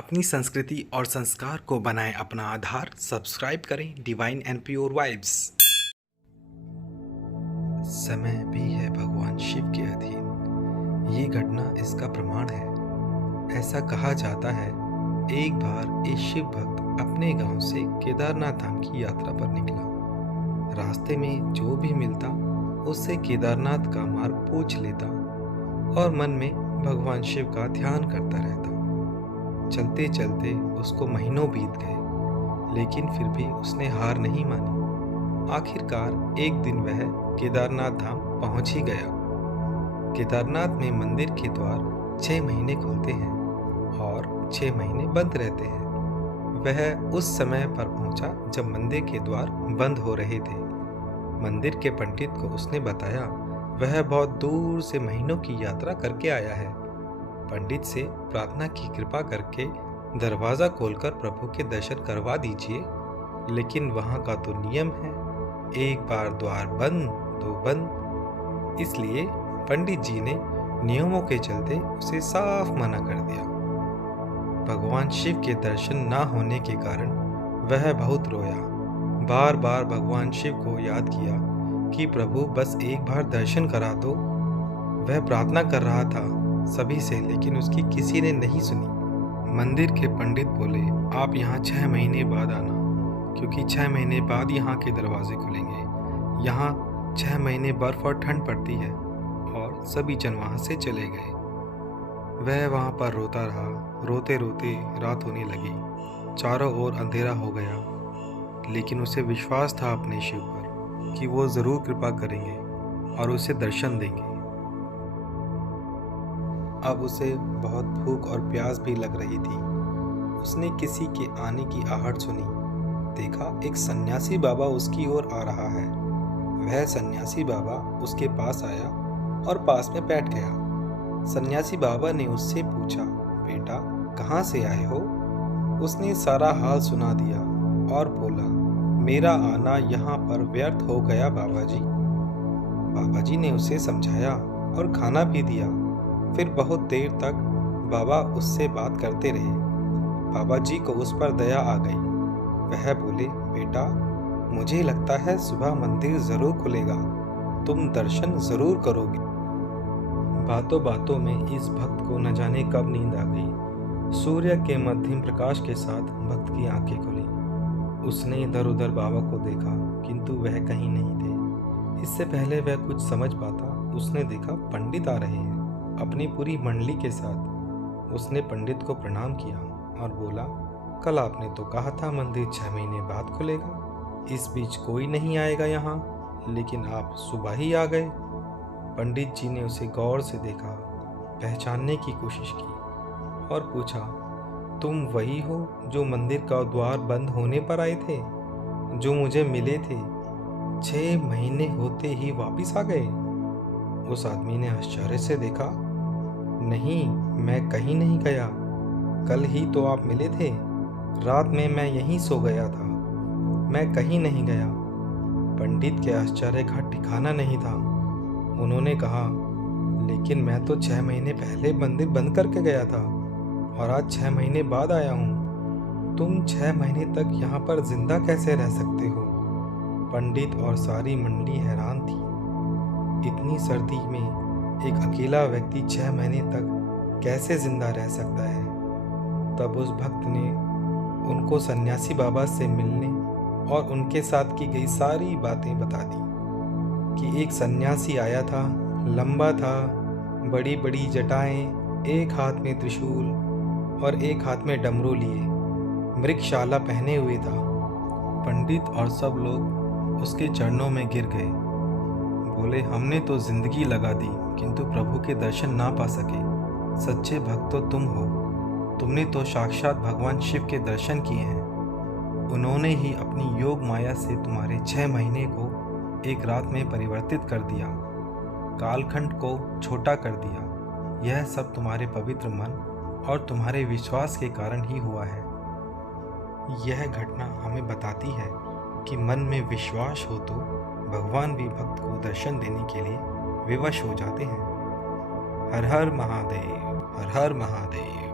अपनी संस्कृति और संस्कार को बनाएं अपना आधार। सब्सक्राइब करें डिवाइन एंड प्योर वाइब्स। समय भी है भगवान शिव के अधीन, ये घटना इसका प्रमाण है। ऐसा कहा जाता है, एक बार एक शिव भक्त अपने गांव से केदारनाथ धाम की यात्रा पर निकला। रास्ते में जो भी मिलता उससे केदारनाथ का मार्ग पूछ लेता और मन में भगवान शिव का ध्यान करता रहता। चलते चलते उसको महीनों बीत गए, लेकिन फिर भी उसने हार नहीं मानी। आखिरकार एक दिन वह केदारनाथ धाम पहुंच ही गया। केदारनाथ में मंदिर के द्वार 6 महीने खुलते हैं और 6 महीने बंद रहते हैं। वह उस समय पर पहुंचा जब मंदिर के द्वार बंद हो रहे थे। मंदिर के पंडित को उसने बताया वह बहुत दूर से महीनों की यात्रा करके आया है। पंडित से प्रार्थना की कृपा करके दरवाज़ा खोलकर प्रभु के दर्शन करवा दीजिए, लेकिन वहाँ का तो नियम है, एक बार द्वार बंद तो बंद। इसलिए पंडित जी ने नियमों के चलते उसे साफ मना कर दिया। भगवान शिव के दर्शन ना होने के कारण वह बहुत रोया। बार बार भगवान शिव को याद किया कि प्रभु बस एक बार दर्शन करा दो। वह प्रार्थना कर रहा था सभी से, लेकिन उसकी किसी ने नहीं सुनी। मंदिर के पंडित बोले, आप यहाँ 6 महीने बाद आना, क्योंकि 6 महीने बाद यहाँ के दरवाजे खुलेंगे। यहाँ 6 महीने बर्फ और ठंड पड़ती है। और सभी जन वहाँ से चले गए। वह वहाँ पर रोता रहा। रोते रोते रात होने लगी, चारों ओर अंधेरा हो गया, लेकिन उसे विश्वास था अपने शिव पर कि वो ज़रूर कृपा करेंगे और उसे दर्शन देंगे। अब उसे बहुत भूख और प्यास भी लग रही थी। उसने किसी के आने की आहट सुनी। देखा एक सन्यासी बाबा उसकी ओर आ रहा है। वह सन्यासी बाबा उसके पास आया और पास में बैठ गया। सन्यासी बाबा ने उससे पूछा, बेटा कहाँ से आए हो? उसने सारा हाल सुना दिया और बोला, मेरा आना यहाँ पर व्यर्थ हो गया बाबा जी। बाबा जी ने उसे समझाया और खाना भी दिया। फिर बहुत देर तक बाबा उससे बात करते रहे। बाबा जी को उस पर दया आ गई। वह बोले, बेटा मुझे लगता है सुबह मंदिर ज़रूर खुलेगा, तुम दर्शन ज़रूर करोगे। बातों बातों में इस भक्त को न जाने कब नींद आ गई। सूर्य के मध्यम प्रकाश के साथ भक्त की आंखें खुली। उसने इधर उधर बाबा को देखा, किंतु वह कहीं नहीं थे। इससे पहले वह कुछ समझ पाता, उसने देखा पंडित आ रहे हैं अपनी पूरी मंडली के साथ। उसने पंडित को प्रणाम किया और बोला, कल आपने तो कहा था मंदिर 6 महीने बाद खुलेगा, इस बीच कोई नहीं आएगा यहाँ, लेकिन आप सुबह ही आ गए। पंडित जी ने उसे गौर से देखा, पहचानने की कोशिश की और पूछा, तुम वही हो जो मंदिर का द्वार बंद होने पर आए थे, जो मुझे मिले थे? 6 महीने होते ही वापिस आ गए? उस आदमी ने आश्चर्य से देखा, नहीं मैं कहीं नहीं गया, कल ही तो आप मिले थे। रात में मैं यहीं सो गया था, मैं कहीं नहीं गया। पंडित के आश्चर्य का ठिकाना नहीं था। उन्होंने कहा, लेकिन मैं तो 6 महीने पहले मंदिर बंद करके गया था और आज 6 महीने बाद आया हूँ। तुम 6 महीने तक यहाँ पर जिंदा कैसे रह सकते हो? पंडित और सारी मंडली हैरान थी। इतनी सर्दी में एक अकेला व्यक्ति 6 महीने तक कैसे जिंदा रह सकता है? तब उस भक्त ने उनको सन्यासी बाबा से मिलने और उनके साथ की गई सारी बातें बता दी कि एक सन्यासी आया था, लंबा था, बड़ी बड़ी जटाएं, एक हाथ में त्रिशूल और एक हाथ में डमरू लिए, मृगशाला पहने हुए था। पंडित और सब लोग उसके चरणों में गिर गए। बोले, हमने तो जिंदगी लगा दी किंतु प्रभु के दर्शन ना पा सके। सच्चे भक्त तो तुम हो, तुमने तो साक्षात भगवान शिव के दर्शन किए हैं। उन्होंने ही अपनी योग माया से तुम्हारे 6 महीने को एक रात में परिवर्तित कर दिया, कालखंड को छोटा कर दिया। यह सब तुम्हारे पवित्र मन और तुम्हारे विश्वास के कारण ही हुआ है। यह घटना हमें बताती है कि मन में विश्वास हो तो भगवान भी भक्त को दर्शन देने के लिए विवश हो जाते हैं। हर हर महादेव, हर हर महादेव।